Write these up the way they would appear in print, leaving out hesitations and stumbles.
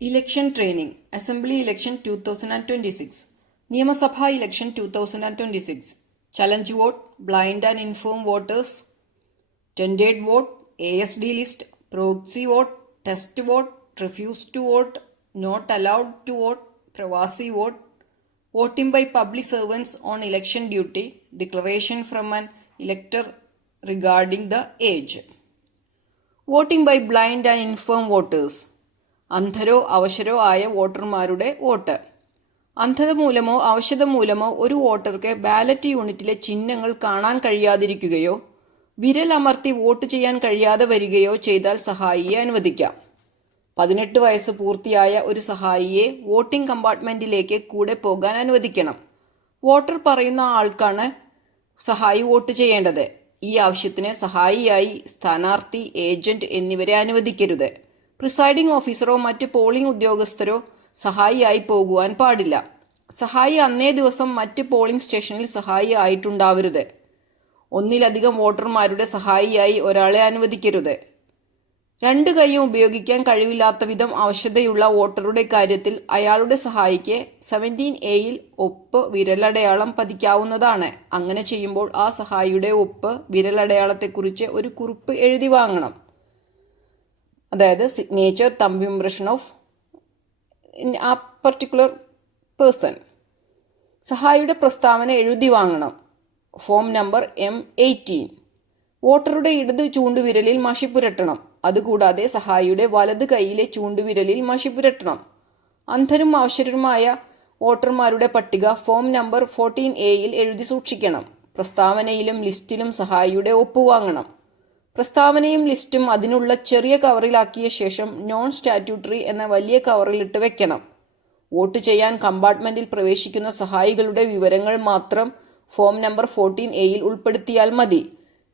Election Training Assembly Election 2026 Niyamasabha Election 2026 Challenge Vote Blind and Informed Voters Tendered Vote ASD List Proxy Vote Test Vote Refuse to Vote Not Allowed to Vote Pravasi Vote Voting by Public Servants on Election Duty Declaration from an Elector regarding the age Voting by Blind and Infirm Voters അന്ധരോ അവശരോ ആയ വോട്ടർമാരുടെ vote. അന്ധത മൂലമോ അവശത മൂലമോ ഒരു വോട്ടർക്ക് ballot യൂണിറ്റിലെ ചിഹ്നങ്ങൾ കാണാൻ കഴിയാതിരിക്കുകയോ വിരലമർത്തി vote ചെയ്യാൻ കഴിയാതെ വരികയോ ചെയ്താൽ സഹായിയെ അനുവദിക്കാം. 18 വയസ്സ് പൂർത്തിയായ ഒരു സഹായിയെ വോട്ടിംഗ് കമ്പാർട്ട്മെന്റിലേക്ക് കൂടെ പോകാൻ അനുവദിക്കണം. വോട്ടർ പറയുന്ന ആൾക്കാണ് സഹായി വോട്ട് ചെയ്യേണ്ടത്. ഈ ആവശ്യത്തിന് സഹായിയായി സ്ഥാനാർത്ഥി, ഏജന്റ് എന്നിവരെ അനുവദിക്കരുത്. പ്രിസൈഡിംഗ് ഓഫീസറോ മറ്റ് പോളിംഗ് ഉദ്യോഗസ്ഥരോ സഹായിയായി പോകുവാൻ പാടില്ല. സഹായി അന്നേ ദിവസം മറ്റ് പോളിംഗ് സ്റ്റേഷനിൽ സഹായി ആയിട്ടുണ്ടാവരുത്. ഒന്നിലധികം വോട്ടർമാരുടെ സഹായിയായി ഒരാളെ അനുവദിക്കരുത്. 2 കൈയും ഉപയോഗിക്കാൻ കഴിവില്ലാത്ത വിധം അവശതയുള്ള വോട്ടറുടെ കാര്യത്തിൽ അയാളുടെ സഹായിക്ക് 17A-യിൽ ഒപ്പ് വിരലടയാളം പതിക്കാവുന്നതാണ്. അങ്ങനെ ചെയ്യുമ്പോൾ ആ സഹായിയുടെ ഒപ്പ് വിരലടയാളത്തെക്കുറിച്ച് ഒരു കുറിപ്പ് എഴുതി വാങ്ങണം. അതായത് സിഗ്നേച്ചർ, തമ്പ് ഇംപ്രഷൻ ഓഫ് ആ പർട്ടിക്കുലർ പേഴ്സൺ. സഹായിയുടെ പ്രസ്താവന എഴുതി വാങ്ങണം. Form number M18. വോട്ടറുടെ ഇടത് ചൂണ്ടുവിരലിൽ മഷി പുരട്ടണം. അതുകൂടാതെ സഹായിയുടെ വലത് കൈയിലെ ചൂണ്ടുവിരലിൽ മഷി പുരട്ടണം. അന്ധരും അവശരുമായ വോട്ടർമാരുടെ പട്ടിക ഫോം നമ്പർ 14A-യിൽ എഴുതി സൂക്ഷിക്കണം. പ്രസ്താവനയിലും ലിസ്റ്റിലും സഹായിയുടെ ഒപ്പുവാങ്ങണം. പ്രസ്താവനയും ലിസ്റ്റും അതിനുള്ള ചെറിയ കവറിലാക്കിയ ശേഷം നോൺ സ്റ്റാറ്റ്യൂട്ടറി എന്ന വലിയ കവറിലിട്ട് വെക്കണം. വോട്ട് ചെയ്യാൻ കമ്പാർട്ട്മെന്റിൽ പ്രവേശിക്കുന്ന സഹായികളുടെ വിവരങ്ങൾ മാത്രം ഫോം നമ്പർ 14A-യിൽ ഉൾപ്പെടുത്തിയാൽ മതി.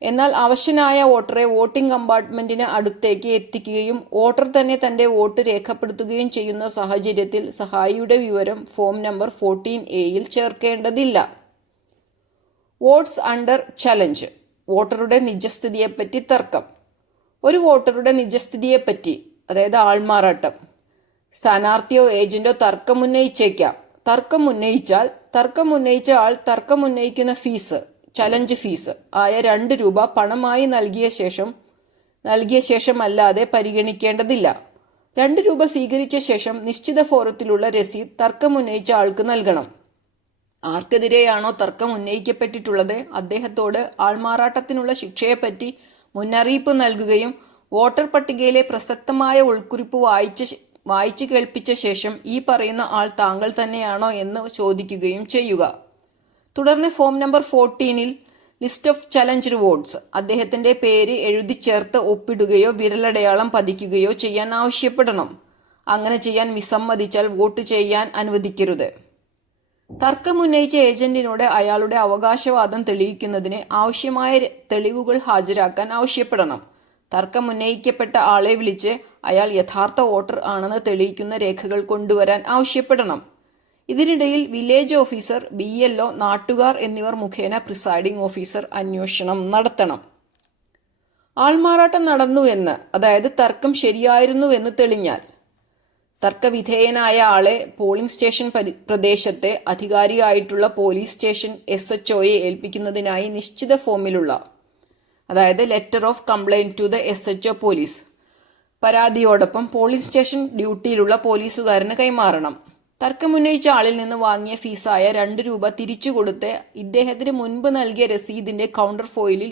എന്നാൽ അവശനായ വോട്ടറെ വോട്ടിംഗ് കമ്പാർട്ട്മെന്റിന് അടുത്തേക്ക് എത്തിക്കുകയും വോട്ടർ തന്നെ തന്റെ വോട്ട് രേഖപ്പെടുത്തുകയും ചെയ്യുന്ന സാഹചര്യത്തിൽ സഹായിയുടെ വിവരം ഫോം നമ്പർ 14A-യിൽ ചേർക്കേണ്ടതില്ല. Votes under challenge. വോട്ടറുടെ നിജസ്ഥിതിയെപ്പറ്റി തർക്കം. ഒരു വോട്ടറുടെ നിജസ്ഥിതിയെപ്പറ്റി, അതായത് ആൾമാറാട്ടം, സ്ഥാനാർത്ഥിയോ ഏജന്റോ തർക്കമുന്നയിച്ചേക്കാം. തർക്കമുന്നയിച്ച ആൾ തർക്കമുന്നയിക്കുന്ന ഫീസ്, ചലഞ്ച് ഫീസ് ആയ 2 രൂപ പണമായി നൽകിയ ശേഷമല്ലാതെ പരിഗണിക്കേണ്ടതില്ല. 2 രൂപ സ്വീകരിച്ച ശേഷം നിശ്ചിത ഫോറത്തിലുള്ള രസീത് തർക്കമുന്നയിച്ച ആൾക്ക് നൽകണം. ആർക്കെതിരെയാണോ തർക്കം ഉന്നയിക്കപ്പെട്ടിട്ടുള്ളത് അദ്ദേഹത്തോട് ആൾമാറാട്ടത്തിനുള്ള ശിക്ഷയെപ്പറ്റി മുന്നറിയിപ്പ് നൽകുകയും വോട്ടർ പട്ടികയിലെ പ്രസക്തമായ ഉൾക്കുറിപ്പ് വായിച്ചു കേൾപ്പിച്ച ശേഷം ഈ പറയുന്ന ആൾ താങ്കൾ തന്നെയാണോ എന്ന് ചോദിക്കുകയും ചെയ്യുക. തുടർന്ന് ഫോം നമ്പർ 14-ൽ ലിസ്റ്റ് ഓഫ് ചലഞ്ച്ഡ് വോട്ട്സ് അദ്ദേഹത്തിന്റെ പേര് എഴുതി ചേർത്ത് ഒപ്പിടുകയോ വിരലടയാളം പതിക്കുകയോ ചെയ്യാൻ ആവശ്യപ്പെടണം. അങ്ങനെ ചെയ്യാൻ വിസമ്മതിച്ചാൽ വോട്ട് ചെയ്യാൻ അനുവദിക്കരുത്. തർക്കമുന്നയിച്ച ഏജന്റിനോട് അയാളുടെ അവകാശവാദം തെളിയിക്കുന്നതിന് ആവശ്യമായ തെളിവുകൾ ഹാജരാക്കാൻ ആവശ്യപ്പെടണം. തർക്കമുന്നയിക്കപ്പെട്ട ആളെ വിളിച്ച് അയാൾ യഥാർത്ഥ വോട്ടർ ആണെന്ന് തെളിയിക്കുന്ന രേഖകൾ കൊണ്ടുവരാൻ ആവശ്യപ്പെടണം. ഇതിനിടയിൽ വില്ലേജ് ഓഫീസർ, BLO, നാട്ടുകാർ എന്നിവർ മുഖേന പ്രിസൈഡിംഗ് ഓഫീസർ അന്വേഷണം നടത്തണം. ആൾമാറാട്ടം നടന്നുവെന്ന്, അതായത് തർക്കം ശരിയായിരുന്നുവെന്ന് തെളിഞ്ഞാൽ തർക്കവിധേയനായ ആളെ പോളിംഗ് സ്റ്റേഷൻ പ്രദേശത്തെ അധികാരിയായിട്ടുള്ള പോലീസ് സ്റ്റേഷൻ SHOയെ ഏൽപ്പിക്കുന്നതിനായി നിശ്ചിത ഫോമിലുള്ള, അതായത് letter of complaint to the SHO police, പരാതിയോടൊപ്പം പോളിംഗ് സ്റ്റേഷൻ ഡ്യൂട്ടിയിലുള്ള പോലീസുകാരന് കൈമാറണം. തർക്കമുന്നയിച്ച ആളിൽ നിന്ന് വാങ്ങിയ ഫീസായ 2 രൂപ തിരിച്ചു കൊടുത്ത് ഇദ്ദേഹത്തിന് മുൻപ് നൽകിയ രസീതിന്റെ കൗണ്ടർ ഫോയിലിൽ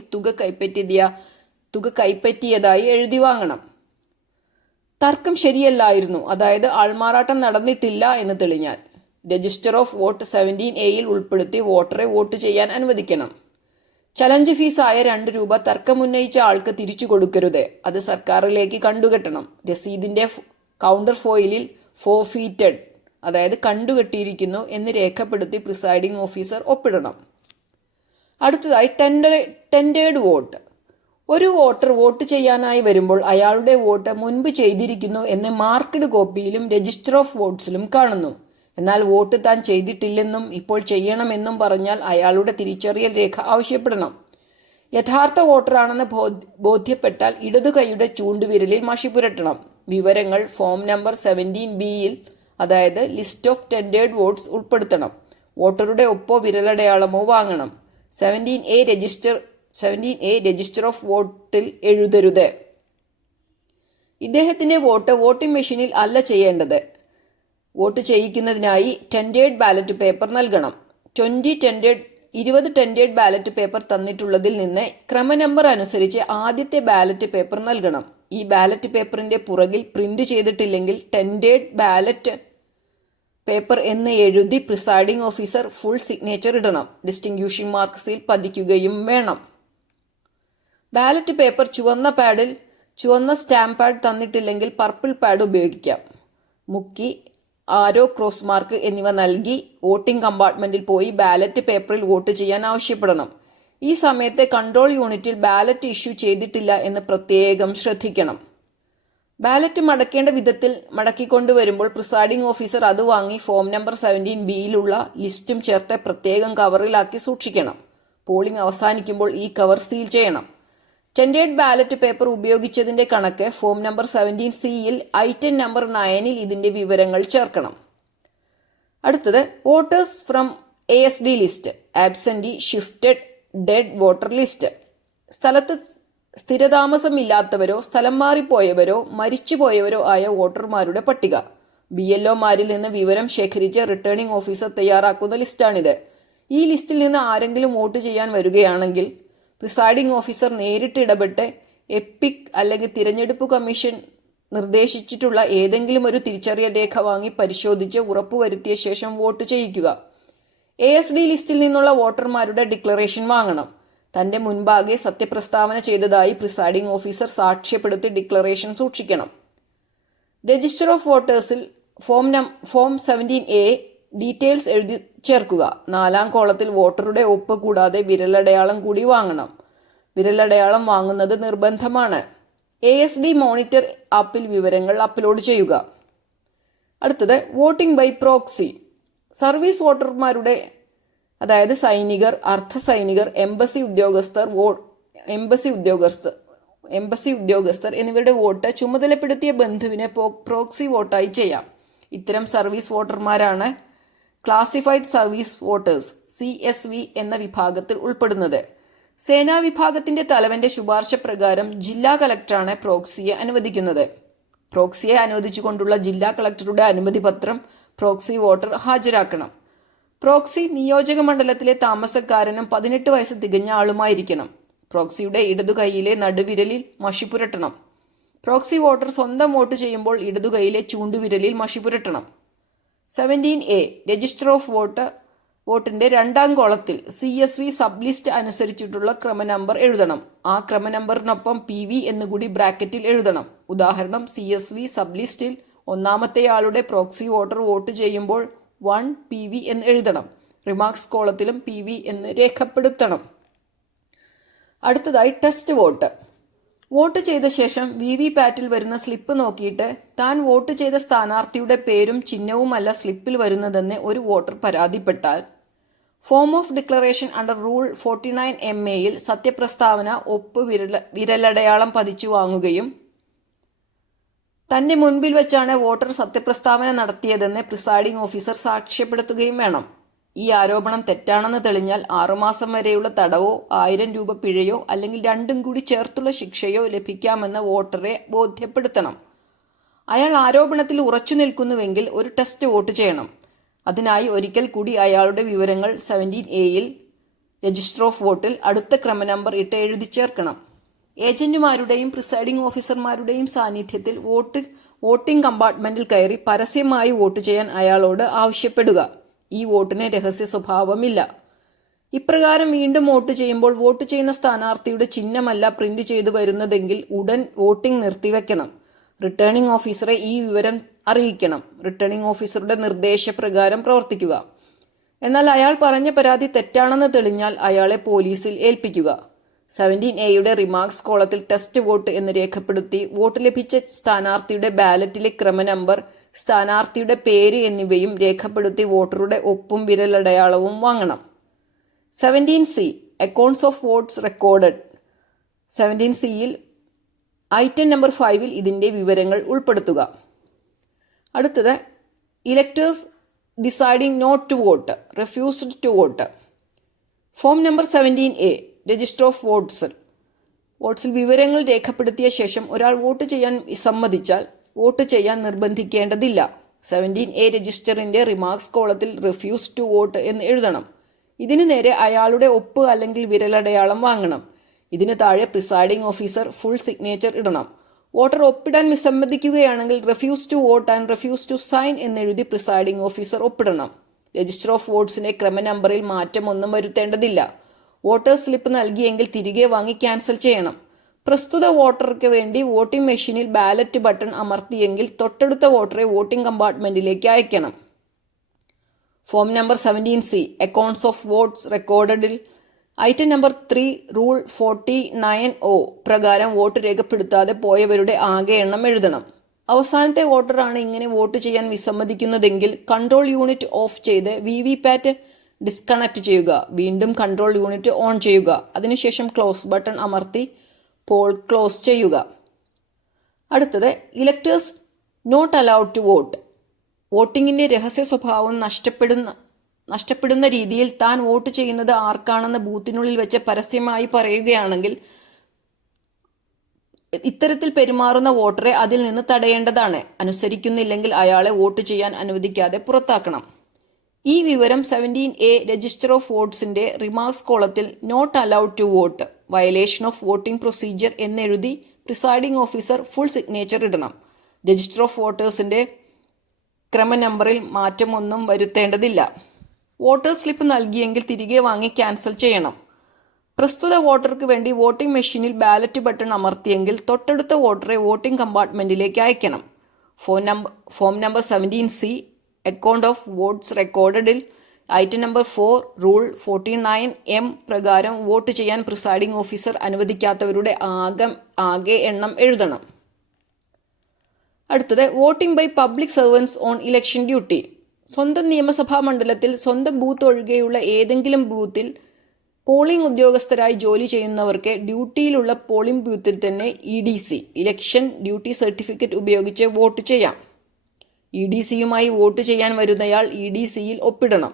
തുക കൈപ്പറ്റിയതായി എഴുതി വാങ്ങണം. തർക്കം ശരിയല്ലായിരുന്നു, അതായത് ആൾമാറാട്ടം നടന്നിട്ടില്ല എന്ന് തെളിഞ്ഞാൽ രജിസ്റ്റർ ഓഫ് വോട്ട് 17A-യിൽ ഉൾപ്പെടുത്തി വോട്ടറെ വോട്ട് ചെയ്യാൻ അനുവദിക്കണം. ചലഞ്ച് ഫീസായ 2 രൂപ തർക്കമുന്നയിച്ച ആൾക്ക് തിരിച്ചു കൊടുക്കരുത്. അത് സർക്കാരിലേക്ക് കണ്ടുകെട്ടണം. രസീതിന്റെ കൗണ്ടർ ഫോയിലിൽ ഫോർഫീറ്റഡ്, അതായത് കണ്ടുകെട്ടിയിരിക്കുന്നു എന്ന് രേഖപ്പെടുത്തി പ്രിസൈഡിംഗ് ഓഫീസർ ഒപ്പിടണം. അടുത്തതായി ടെൻഡേർഡ് വോട്ട്. ഒരു വോട്ടർ വോട്ട് ചെയ്യാനായി വരുമ്പോൾ അയാളുടെ വോട്ട് മുൻപ് ചെയ്തിരിക്കുന്നു എന്ന് മാർക്ക്ഡ് കോപ്പിയിലും രജിസ്റ്റർ ഓഫ് വോട്ട്സിലും കാണുന്നു. എന്നാൽ വോട്ട് താൻ ചെയ്തിട്ടില്ലെന്നും ഇപ്പോൾ ചെയ്യണമെന്നും പറഞ്ഞാൽ അയാളുടെ തിരിച്ചറിയൽ രേഖ ആവശ്യപ്പെടണം. യഥാർത്ഥ വോട്ടറാണെന്ന് ബോധ്യപ്പെട്ടാൽ ഇടതു കൈയുടെ ചൂണ്ടുവിരലിൽ മഷി പുരട്ടണം. വിവരങ്ങൾ ഫോം നമ്പർ 17B-യിൽ, അതായത് ലിസ്റ്റ് ഓഫ് ടെൻഡേർഡ് വോട്ട്സ്, ഉൾപ്പെടുത്തണം. വോട്ടറുടെ ഒപ്പോ വിരലടയാളമോ വാങ്ങണം. 17A രജിസ്റ്റർ ഓഫ് വോട്ടിൽ എഴുതരുത്. ഇദ്ദേഹത്തിന്റെ വോട്ട് വോട്ടിംഗ് മെഷീനിൽ അല്ല ചെയ്യേണ്ടത്. വോട്ട് ചെയ്യിക്കുന്നതിനായി ടെൻഡേർഡ് ബാലറ്റ് പേപ്പർ നൽകണം. 20 ടെൻഡേർഡ് ബാലറ്റ് പേപ്പർ തന്നിട്ടുള്ളതിൽ നിന്ന് ക്രമനമ്പർ അനുസരിച്ച് ആദ്യത്തെ ബാലറ്റ് പേപ്പർ നൽകണം. ഈ ബാലറ്റ് പേപ്പറിന്റെ പുറകിൽ പ്രിന്റ് ചെയ്തിട്ടില്ലെങ്കിൽ ടെൻഡേർഡ് ബാലറ്റ് പേപ്പർ എന്ന് എഴുതി പ്രിസൈഡിംഗ് ഓഫീസർ ഫുൾ സിഗ്നേച്ചർ ഇടണം. ഡിസ്റ്റിങ്ക്വിഷിംഗ് മാർക്ക് സീൽ പതിക്കുകയും വേണം. ബാലറ്റ് പേപ്പർ ചുവന്ന സ്റ്റാമ്പ് പാഡ് തന്നിട്ടില്ലെങ്കിൽ പർപ്പിൾ പാഡ് ഉപയോഗിക്കാം. മുക്കി, ആരോ, ക്രോസ് മാർക്ക് എന്നിവ നൽകി വോട്ടിംഗ് കമ്പാർട്ട്മെന്റിൽ പോയി ബാലറ്റ് പേപ്പറിൽ വോട്ട് ചെയ്യാൻ ആവശ്യപ്പെടണം. ഈ സമയത്ത് കൺട്രോൾ യൂണിറ്റിൽ ബാലറ്റ് ഇഷ്യൂ ചെയ്തിട്ടില്ല എന്ന് പ്രത്യേകം ശ്രദ്ധിക്കണം. ബാലറ്റ് മടക്കേണ്ട വിധത്തിൽ മടക്കിക്കൊണ്ടുവരുമ്പോൾ പ്രിസൈഡിംഗ് ഓഫീസർ അത് വാങ്ങി ഫോം നമ്പർ 17B-യിലുള്ള ലിസ്റ്റും ചേർത്ത് പ്രത്യേകം കവറിലാക്കി സൂക്ഷിക്കണം. പോളിംഗ് അവസാനിക്കുമ്പോൾ ഈ കവർ സീൽ ചെയ്യണം. ടെൻഡേർഡ് ബാലറ്റ് പേപ്പർ ഉപയോഗിച്ചതിന്റെ കണക്ക് ഫോം നമ്പർ 17C-യിൽ ഐറ്റം നമ്പർ 9-ൽ ഇതിന്റെ വിവരങ്ങൾ ചേർക്കണം. അടുത്തത് voters from ASD list, absentee, shifted, dead voter list. സ്ഥലത്ത് സ്ഥിരതാമസമില്ലാത്തവരോ സ്ഥലം മാറിപ്പോയവരോ മരിച്ചുപോയവരോ ആയ വോട്ടർമാരുടെ പട്ടിക. BLO-മാരിൽ നിന്ന് വിവരം ശേഖരിച്ച് റിട്ടേണിംഗ് ഓഫീസർ തയ്യാറാക്കുന്ന ലിസ്റ്റാണിത്. ഈ ലിസ്റ്റിൽ നിന്ന് ആരെങ്കിലും വോട്ട് ചെയ്യാൻ വരികയാണെങ്കിൽ പ്രിസൈഡിംഗ് ഓഫീസർ നേരിട്ട് ഇടപെട്ട് എപ്പിക് അല്ലെങ്കിൽ തിരഞ്ഞെടുപ്പ് കമ്മീഷൻ നിർദ്ദേശിച്ചിട്ടുള്ള ഏതെങ്കിലും ഒരു തിരിച്ചറിയൽ രേഖ വാങ്ങി പരിശോധിച്ച് ഉറപ്പുവരുത്തിയ ശേഷം വോട്ട് ചെയ്യിക്കുക. ASD ലിസ്റ്റിൽ നിന്നുള്ള വോട്ടർമാരുടെ ഡിക്ലറേഷൻ വാങ്ങണം. തന്റെ മുൻപാകെ സത്യപ്രസ്താവന ചെയ്തതായി പ്രിസൈഡിംഗ് ഓഫീസർ സാക്ഷ്യപ്പെടുത്തി ഡിക്ലറേഷൻ സൂക്ഷിക്കണം. രജിസ്റ്റർ ഓഫ് വോട്ടേഴ്സിൽ ഫോം 17A ഡീറ്റെയിൽസ് എഴുതി ചേർക്കുക. 4-ാം കോളത്തിൽ വോട്ടറുടെ ഒപ്പ് കൂടാതെ വിരലടയാളം കൂടി വാങ്ങണം. വിരലടയാളം വാങ്ങുന്നത് നിർബന്ധമാണ്. ASD മോണിറ്റർ ആപ്പിൽ വിവരങ്ങൾ അപ്ലോഡ് ചെയ്യുക. അടുത്തത് വോട്ടിംഗ് ബൈ പ്രോക്സി. സർവീസ് വോട്ടർമാരുടെ, അതായത് സൈനികർ, അർദ്ധ സൈനികർ, എംബസി ഉദ്യോഗസ്ഥർ എന്നിവരുടെ വോട്ട് ചുമതലപ്പെടുത്തിയ ബന്ധുവിനെ പ്രോക്സി വോട്ടായി ചെയ്യാം. ഇത്തരം സർവീസ് വോട്ടർമാരാണ് ക്ലാസിഫൈഡ് സർവീസ് വോട്ടേഴ്സ് CSV എന്ന വിഭാഗത്തിൽ ഉൾപ്പെടുന്നത്. സേനാ വിഭാഗത്തിന്റെ തലവന്റെ ശുപാർശ പ്രകാരം ജില്ലാ കളക്ടറാണ് പ്രോക്സിയെ അനുവദിക്കുന്നത്. പ്രോക്സിയെ അനുവദിച്ചുകൊണ്ടുള്ള ജില്ലാ കളക്ടറുടെ അനുമതി പത്രം പ്രോക്സി വോട്ടർ ഹാജരാക്കണം. പ്രോക്സി നിയോജക മണ്ഡലത്തിലെ താമസക്കാരനും 18 വയസ്സ് തികഞ്ഞ ആളുമായിരിക്കണം. പ്രോക്സിയുടെ ഇടതു കൈയിലെ നടുവിരലിൽ മഷി പുരട്ടണം. പ്രോക്സി വോട്ടർ സ്വന്തം വോട്ട് ചെയ്യുമ്പോൾ ഇടതു കൈയിലെ ചൂണ്ടുവിരലിൽ മഷി പുരട്ടണം. 17A രജിസ്റ്റർ ഓഫ് വോട്ടിന്റെ 2-ാം കോളത്തിൽ CSV സബ് ലിസ്റ്റ് അനുസരിച്ചിട്ടുള്ള ക്രമനമ്പർ എഴുതണം. ആ ക്രമനമ്പറിനൊപ്പം PV എന്നുകൂടി ബ്രാക്കറ്റിൽ എഴുതണം. ഉദാഹരണം, CSV സബ് ലിസ്റ്റിൽ 1-ാമത്തെയാളുടെ പ്രോക്സി വോട്ടർ വോട്ട് ചെയ്യുമ്പോൾ 1 PV എന്ന് എഴുതണം. റിമാർക്സ് കോളത്തിലും PV എന്ന് രേഖപ്പെടുത്തണം. അടുത്തതായി ടെസ്റ്റ് വോട്ട്. വോട്ട് ചെയ്ത ശേഷം VVPAT-ൽ വരുന്ന സ്ലിപ്പ് നോക്കിയിട്ട് താൻ വോട്ട് ചെയ്ത സ്ഥാനാർത്ഥിയുടെ പേരും ചിഹ്നവുമല്ല സ്ലിപ്പിൽ വരുന്നതെന്ന് ഒരു വോട്ടർ പരാതിപ്പെട്ടാൽ form of declaration under rule 49MA-യിൽ സത്യപ്രസ്താവന ഒപ്പ് വിരലടയാളം പതിച്ചു വാങ്ങുകയും തന്റെ മുൻപിൽ വെച്ചാണ് വോട്ടർ സത്യപ്രസ്താവന നടത്തിയതെന്ന് പ്രിസൈഡിംഗ് ഓഫീസർ സാക്ഷ്യപ്പെടുത്തുകയും വേണം. ഈ ആരോപണം തെറ്റാണെന്ന് തെളിഞ്ഞാൽ 6 മാസം വരെയുള്ള തടവോ 1000 രൂപ പിഴയോ അല്ലെങ്കിൽ രണ്ടും കൂടി ചേർത്തുള്ള ശിക്ഷയോ ലഭിക്കാമെന്ന് വോട്ടറെ ബോധ്യപ്പെടുത്തണം. അയാൾ ആരോപണത്തിൽ ഉറച്ചു നിൽക്കുന്നുവെങ്കിൽ ഒരു ടെസ്റ്റ് വോട്ട് ചെയ്യണം. അതിനായി ഒരിക്കൽ കൂടി അയാളുടെ വിവരങ്ങൾ 17A-യിൽ രജിസ്റ്റർ ഓഫ് വോട്ടിൽ അടുത്ത ക്രമനമ്പർ ഇട്ട് എഴുതി ചേർക്കണം. ഏജന്റുമാരുടെയും പ്രിസൈഡിംഗ് ഓഫീസർമാരുടെയും സാന്നിധ്യത്തിൽ വോട്ടിംഗ് കമ്പാർട്ട്മെന്റിൽ കയറി പരസ്യമായി വോട്ട് ചെയ്യാൻ അയാളോട് ആവശ്യപ്പെടുക. ഈ വോട്ടിന് രഹസ്യ സ്വഭാവമില്ല. ഇപ്രകാരം വീണ്ടും വോട്ട് ചെയ്യുമ്പോൾ വോട്ട് ചെയ്യുന്ന സ്ഥാനാർത്ഥിയുടെ ചിഹ്നമല്ല പ്രിന്റ് ചെയ്തു വരുന്നതെങ്കിൽ ഉടൻ വോട്ടിംഗ് നിർത്തിവെക്കണം. റിട്ടേണിംഗ് ഓഫീസറെ ഈ വിവരം അറിയിക്കണം. റിട്ടേണിംഗ് ഓഫീസറുടെ നിർദ്ദേശപ്രകാരം പ്രവർത്തിക്കുക. എന്നാൽ അയാൾ പറഞ്ഞ പരാതി തെറ്റാണെന്ന് തെളിഞ്ഞാൽ അയാളെ പോലീസിൽ ഏൽപ്പിക്കുക. 17A-യുടെ റിമാർക്സ് കോളത്തിൽ ടെസ്റ്റ് വോട്ട് എന്ന് രേഖപ്പെടുത്തി വോട്ട് ലഭിച്ച സ്ഥാനാർത്ഥിയുടെ ബാലറ്റിലെ ക്രമനമ്പർ, സ്ഥാനാർത്ഥിയുടെ പേര് എന്നിവയും രേഖപ്പെടുത്തി വോട്ടറുടെ ഒപ്പും വിരലടയാളവും വാങ്ങണം. 17C accounts of votes recorded. 17C-യിൽ ഐറ്റം നമ്പർ 5-ൽ ഇതിൻ്റെ വിവരങ്ങൾ ഉൾപ്പെടുത്തുക. അടുത്തത് electors deciding not to vote, refused to vote. Form number 17A register of വോട്ട്സിൽ വിവരങ്ങൾ രേഖപ്പെടുത്തിയ ശേഷം ഒരാൾ വോട്ട് ചെയ്യാൻ സമ്മതിച്ചാൽ വോട്ട് ചെയ്യാൻ നിർബന്ധിക്കേണ്ടതില്ല. 17A രജിസ്റ്ററിൻ്റെ റിമാർക്സ് കോളത്തിൽ റിഫ്യൂസ് ടു വോട്ട് എന്ന് എഴുതണം. ഇതിന് നേരെ അയാളുടെ ഒപ്പ് അല്ലെങ്കിൽ വിരലടയാളം വാങ്ങണം. ഇതിന് താഴെ പ്രിസൈഡിംഗ് ഓഫീസർ ഫുൾ സിഗ്നേച്ചർ ഇടണം. വോട്ടർ ഒപ്പിടാൻ വിസമ്മതിക്കുകയാണെങ്കിൽ refuse to vote and refuse to sign എന്നെഴുതി പ്രിസൈഡിംഗ് ഓഫീസർ ഒപ്പിടണം. രജിസ്റ്റർ ഓഫ് വോട്ട്സിന്റെ ക്രമനമ്പറിൽ മാറ്റമൊന്നും വരുത്തേണ്ടതില്ല. വോട്ടേഴ്സ് സ്ലിപ്പ് നൽകിയെങ്കിൽ തിരികെ വാങ്ങി ക്യാൻസൽ ചെയ്യണം. പ്രസ്തുത വോട്ടർക്ക് വേണ്ടി വോട്ടിംഗ് മെഷീനിൽ ബാലറ്റ് ബട്ടൺ അമർത്തിയെങ്കിൽ തൊട്ടടുത്ത വോട്ടറെ വോട്ടിംഗ് കമ്പാർട്ട്മെന്റിലേക്ക് അയക്കണം. Form number 17C accounts of votes റെക്കോർഡഡിൽ ഐറ്റം നമ്പർ 3 റൂൾ 49O പ്രകാരം വോട്ട് രേഖപ്പെടുത്താതെ പോയവരുടെ ആകെ എണ്ണം എഴുതണം. അവസാനത്തെ വോട്ടറാണ് ഇങ്ങനെ വോട്ട് ചെയ്യാൻ വിസമ്മതിക്കുന്നതെങ്കിൽ കൺട്രോൾ യൂണിറ്റ് ഓഫ് ചെയ്ത് VVPAT ഡിസ്കണക്ട് ചെയ്യുക. വീണ്ടും കൺട്രോൾ യൂണിറ്റ് ഓൺ ചെയ്യുക. അതിനുശേഷം ക്ലോസ് ബട്ടൺ അമർത്തി പോൾ ക്ലോസ് ചെയ്യുക. അടുത്തത് electors not allowed to vote. വോട്ടിങ്ങിൻ്റെ രഹസ്യ സ്വഭാവം നഷ്ടപ്പെടുന്ന രീതിയിൽ താൻ വോട്ട് ചെയ്യുന്നത് ആർക്കാണെന്ന് ബൂത്തിനുള്ളിൽ വെച്ച് പരസ്യമായി പറയുകയാണെങ്കിൽ ഇത്തരത്തിൽ പെരുമാറുന്ന വോട്ടറെ അതിൽ നിന്ന് തടയേണ്ടതാണ്. അനുസരിക്കുന്നില്ലെങ്കിൽ അയാളെ വോട്ട് ചെയ്യാൻ അനുവദിക്കാതെ പുറത്താക്കണം. ഈ വിവരം 17A രജിസ്റ്റർ ഓഫ് വോട്ട്സിന്റെ റിമാർക്സ് കോളത്തിൽ not allowed to vote, violation of voting procedure എന്നെഴുതി പ്രിസൈഡിംഗ് ഓഫീസർ ഫുൾ സിഗ്നേച്ചർ ഇടണം. രജിസ്റ്റർ ഓഫ് വോട്ടേഴ്സിന്റെ ക്രമനമ്പറിൽ മാറ്റമൊന്നും വരുത്തേണ്ടതില്ല. വോട്ടേഴ്സ് സ്ലിപ്പ് നൽകിയെങ്കിൽ തിരികെ വാങ്ങി ക്യാൻസൽ ചെയ്യണം. പ്രസ്തുത വോട്ടർക്ക് വേണ്ടി വോട്ടിംഗ് മെഷീനിൽ ബാലറ്റ് ബട്ടൺ അമർത്തിയെങ്കിൽ തൊട്ടടുത്ത വോട്ടറെ വോട്ടിംഗ് കമ്പാർട്ട്മെന്റിലേക്ക് അയക്കണം. Form number 17C account of votes റെക്കോർഡഡിൽ ഐറ്റം നമ്പർ 4 റൂൾ 49M പ്രകാരം വോട്ട് ചെയ്യാൻ പ്രിസൈഡിംഗ് ഓഫീസർ അനുവദിക്കാത്തവരുടെ ആകെ എണ്ണം എഴുതണം. അടുത്തത് voting by public servants on election duty. സ്വന്തം നിയമസഭാ മണ്ഡലത്തിൽ സ്വന്തം ബൂത്ത് ഒഴികെയുള്ള ഏതെങ്കിലും ബൂത്തിൽ പോളിംഗ് ഉദ്യോഗസ്ഥരായി ജോലി ചെയ്യുന്നവർക്ക് ഡ്യൂട്ടിയിലുള്ള പോളിംഗ് ബൂത്തിൽ തന്നെ EDC ഇലക്ഷൻ ഡ്യൂട്ടി സർട്ടിഫിക്കറ്റ് ഉപയോഗിച്ച് വോട്ട് ചെയ്യാം. EDCയുമായി വോട്ട് ചെയ്യാൻ വരുന്നയാൾ EDCയിൽ ഒപ്പിടണം.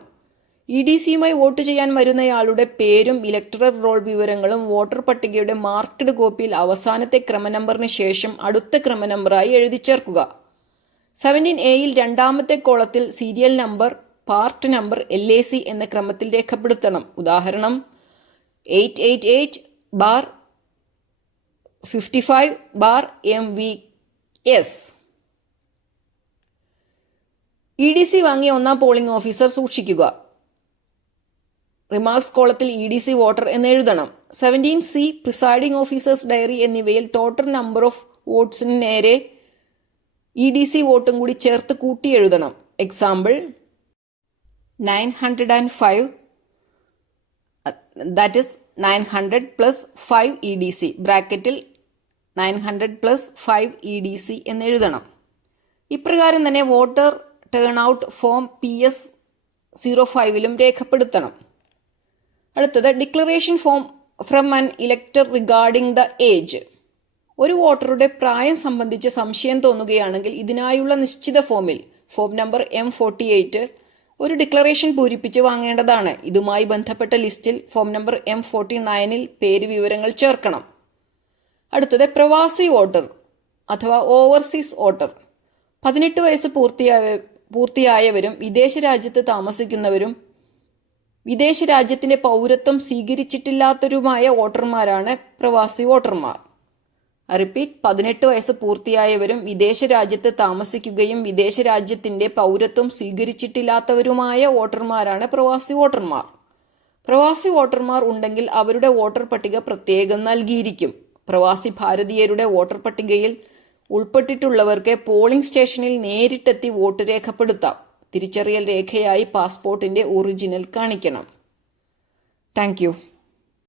EDCയുമായി വോട്ട് ചെയ്യാൻ വരുന്നയാളുടെ പേരും ഇലക്ടറൽ റോൾ വിവരങ്ങളും വോട്ടർ പട്ടികയുടെ മാർക്ക്ഡ് കോപ്പിയിൽ അവസാനത്തെ ക്രമനമ്പറിന് ശേഷം അടുത്ത ക്രമനമ്പറായി എഴുതി ചേർക്കുക. 17Aയിൽ രണ്ടാമത്തെ കോളത്തിൽ serial number, part number, LAC എന്ന ക്രമത്തിൽ രേഖപ്പെടുത്തണം. ഉദാഹരണം 888-55-MVS. EDC വാങ്ങിയ ഒന്നാം പോളിംഗ് ഓഫീസർ സൂക്ഷിക്കുക. റിമാർക്സ് കോളത്തിൽ EDC വോട്ടർ എന്ന് എഴുതണം. 17C പ്രിസൈഡിംഗ് ഓഫീസേഴ്സ് ഡയറി എന്നിവയിൽ ടോട്ടൽ നമ്പർ ഓഫ് വോട്ട്സിന് നേരെ EDC വോട്ടും കൂടി ചേർത്ത് കൂട്ടി എഴുതണം. Example 905, that is 900 plus 5 EDC, ബ്രാക്കറ്റിൽ 900 പ്ലസ് 5 EDC എന്ന് എഴുതണം. ഇപ്രകാരം തന്നെ വോട്ടർ ടേൺ ഔട്ട് ഫോം PS05ലും രേഖപ്പെടുത്തണം. അടുത്തത് declaration form from an elector regarding the age. ഒരു വോട്ടറുടെ പ്രായം സംബന്ധിച്ച് സംശയം തോന്നുകയാണെങ്കിൽ ഇതിനായുള്ള നിശ്ചിത ഫോമിൽ ഫോം നമ്പർ M48 ഒരു ഡിക്ലറേഷൻ പൂരിപ്പിച്ച് വാങ്ങേണ്ടതാണ്. ഇതുമായി ബന്ധപ്പെട്ട ലിസ്റ്റിൽ ഫോം നമ്പർ M49ൽ പേര് വിവരങ്ങൾ ചേർക്കണം. അടുത്തത് പ്രവാസി വോട്ടർ അഥവാ ഓവർസീസ് വോട്ടർ. 18 വയസ്സ് പൂർത്തിയായവരും വിദേശ രാജ്യത്ത് താമസിക്കുന്നവരും വിദേശ രാജ്യത്തിന്റെ പൗരത്വം സ്വീകരിച്ചിട്ടില്ലാത്തവരുമായ വോട്ടർമാരാണ് പ്രവാസി വോട്ടർമാർ. റിപ്പീറ്റ്, 18 വയസ്സ് പൂർത്തിയായവരും വിദേശ രാജ്യത്ത് താമസിക്കുകയും വിദേശ രാജ്യത്തിന്റെ പൗരത്വം സ്വീകരിച്ചിട്ടില്ലാത്തവരുമായ വോട്ടർമാരാണ് പ്രവാസി വോട്ടർമാർ. പ്രവാസി വോട്ടർമാർ ഉണ്ടെങ്കിൽ അവരുടെ വോട്ടർ പട്ടിക പ്രത്യേകം നൽകിയിരിക്കും. പ്രവാസി ഭാരതീയരുടെ വോട്ടർ പട്ടികയിൽ ഉൾപ്പെട്ടിട്ടുള്ളവർക്ക് പോളിംഗ് സ്റ്റേഷനിൽ നേരിട്ടെത്തി വോട്ട് രേഖപ്പെടുത്താം. തിരിച്ചറിയൽ രേഖയായി പാസ്പോർട്ടിന്റെ ഒറിജിനൽ കാണിക്കണം. Thank you.